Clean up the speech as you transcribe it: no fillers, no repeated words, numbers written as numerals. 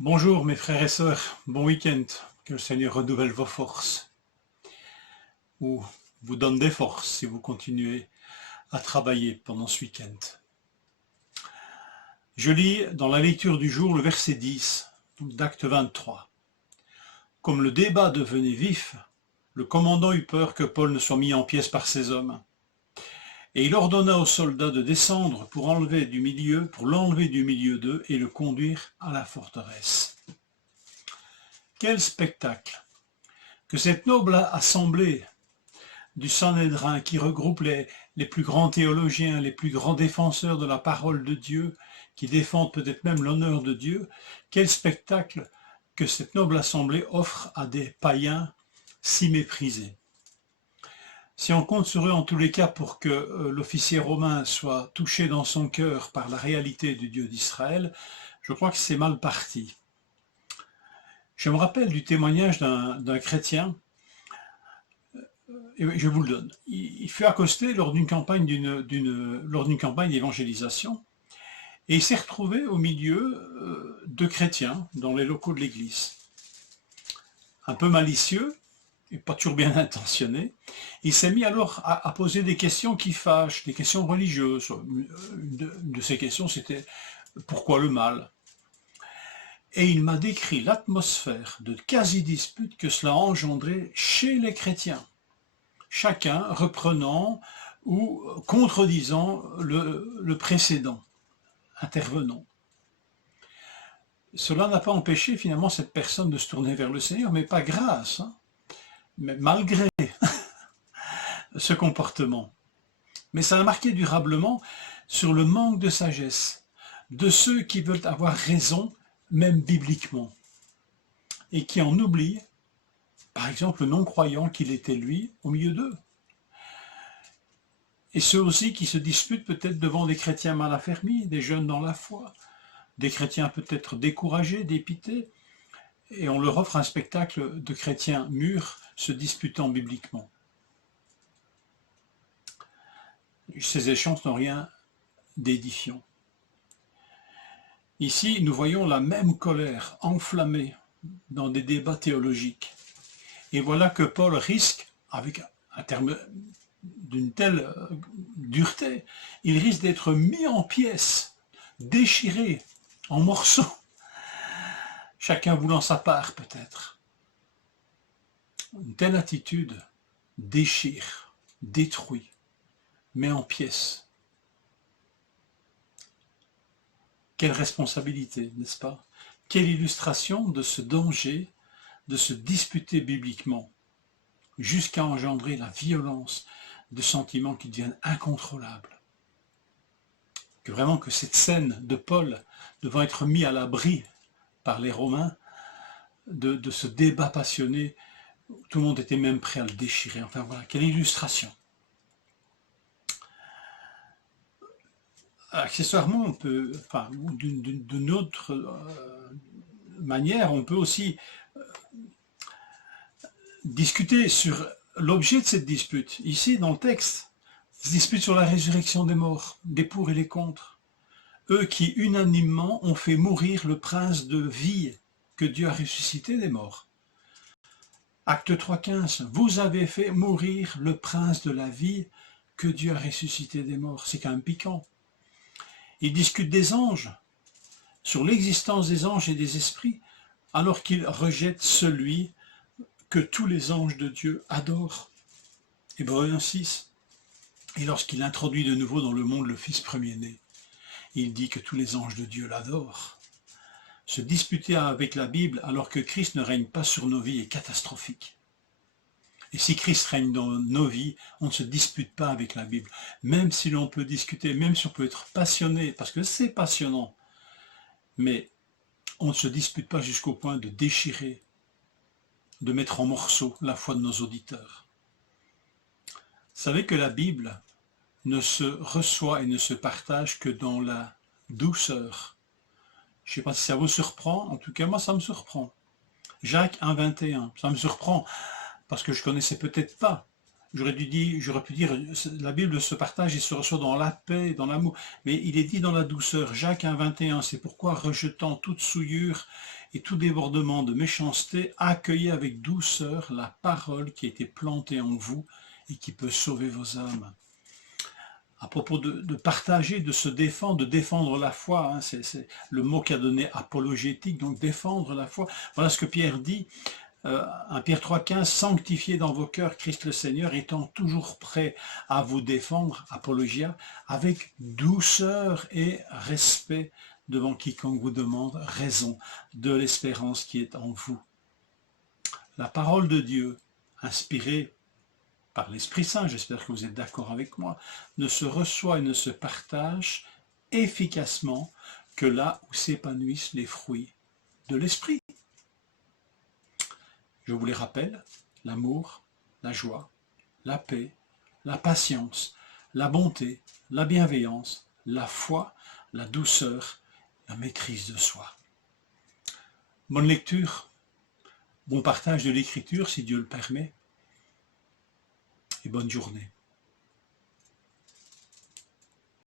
Bonjour mes frères et sœurs, bon week-end, que le Seigneur renouvelle vos forces, ou vous donne des forces si vous continuez à travailler pendant ce week-end. Je lis dans la lecture du jour le verset 10 d'Acte 23. Comme le débat devenait vif, le commandant eut peur que Paul ne soit mis en pièces par ses hommes. Et il ordonna aux soldats de descendre pour l'enlever du milieu d'eux et le conduire à la forteresse. Quel spectacle! Que cette noble assemblée du Sanhédrin qui regroupe les plus grands théologiens, les plus grands défenseurs de la parole de Dieu, qui défendent peut-être même l'honneur de Dieu, quel spectacle que cette noble assemblée offre à des païens si méprisés. Si on compte sur eux en tous les cas pour que l'officier romain soit touché dans son cœur par la réalité du Dieu d'Israël, je crois que c'est mal parti. Je me rappelle du témoignage d'un chrétien, et je vous le donne. Il fut accosté lors d'une campagne d'évangélisation, et il s'est retrouvé au milieu de chrétiens dans les locaux de l'église. Un peu malicieux, et pas toujours bien intentionné, il s'est mis alors à poser des questions qui fâchent, des questions religieuses. Une de ces questions, c'était « Pourquoi le mal ?» Et il m'a décrit l'atmosphère de quasi-dispute que cela a engendré chez les chrétiens, chacun reprenant ou contredisant le précédent intervenant. Cela n'a pas empêché finalement cette personne de se tourner vers le Seigneur, mais pas grâce, mais malgré ce comportement. Mais ça a marqué durablement sur le manque de sagesse de ceux qui veulent avoir raison, même bibliquement, et qui en oublient, par exemple, le non-croyant qu'il était lui au milieu d'eux. Et ceux aussi qui se disputent peut-être devant des chrétiens mal affermis, des jeunes dans la foi, des chrétiens peut-être découragés, dépités, et on leur offre un spectacle de chrétiens mûrs se disputant bibliquement. Ces échanges n'ont rien d'édifiant. Ici, nous voyons la même colère enflammée dans des débats théologiques. Et voilà que Paul risque, avec un terme d'une telle dureté, il risque d'être mis en pièces, déchiré en morceaux, chacun voulant sa part peut-être. Une telle attitude déchire, détruit, met en pièces. Quelle responsabilité, n'est-ce pas? Quelle illustration de ce danger de se disputer bibliquement, jusqu'à engendrer la violence de sentiments qui deviennent incontrôlables. Que cette scène de Paul devant être mis à l'abri par les Romains de ce débat passionné, tout le monde était même prêt à le déchirer. Enfin voilà, quelle illustration. Accessoirement, on peut, enfin, d'une autre manière, on peut aussi discuter sur l'objet de cette dispute. Ici, dans le texte, ils se disputent sur la résurrection des morts, des pour et les contre. Eux qui, unanimement, ont fait mourir le prince de vie que Dieu a ressuscité des morts. Acte 3,15, vous avez fait mourir le prince de la vie que Dieu a ressuscité des morts. C'est quand même piquant. Ils discutent des anges, sur l'existence des anges et des esprits, alors qu'ils rejettent celui que tous les anges de Dieu adorent. Hébreux 1,6. Et lorsqu'il introduit de nouveau dans le monde le Fils premier-né, il dit que tous les anges de Dieu l'adorent. Se disputer avec la Bible alors que Christ ne règne pas sur nos vies est catastrophique. Et si Christ règne dans nos vies, on ne se dispute pas avec la Bible. Même si l'on peut discuter, même si on peut être passionné, parce que c'est passionnant, mais on ne se dispute pas jusqu'au point de déchirer, de mettre en morceaux la foi de nos auditeurs. Vous savez que la Bible ne se reçoit et ne se partage que dans la douceur. Je ne sais pas si ça vous surprend, en tout cas moi ça me surprend. Jacques 1,21, ça me surprend parce que je ne connaissais peut-être pas. J'aurais pu dire la Bible se partage et se reçoit dans la paix, dans l'amour, mais il est dit dans la douceur. Jacques 1,21, c'est pourquoi rejetant toute souillure et tout débordement de méchanceté, accueillez avec douceur la parole qui a été plantée en vous et qui peut sauver vos âmes. À propos de partager, de se défendre, de défendre la foi, hein, c'est le mot qu'a donné apologétique, donc défendre la foi. Voilà ce que Pierre dit, 1 Pierre 3,15, sanctifiez dans vos cœurs Christ le Seigneur, étant toujours prêt à vous défendre, apologia, avec douceur et respect devant quiconque vous demande raison de l'espérance qui est en vous. La parole de Dieu, inspirée par l'Esprit Saint, j'espère que vous êtes d'accord avec moi, ne se reçoit et ne se partage efficacement que là où s'épanouissent les fruits de l'Esprit. Je vous les rappelle, l'amour, la joie, la paix, la patience, la bonté, la bienveillance, la foi, la douceur, la maîtrise de soi. Bonne lecture, bon partage de l'Écriture si Dieu le permet, et bonne journée.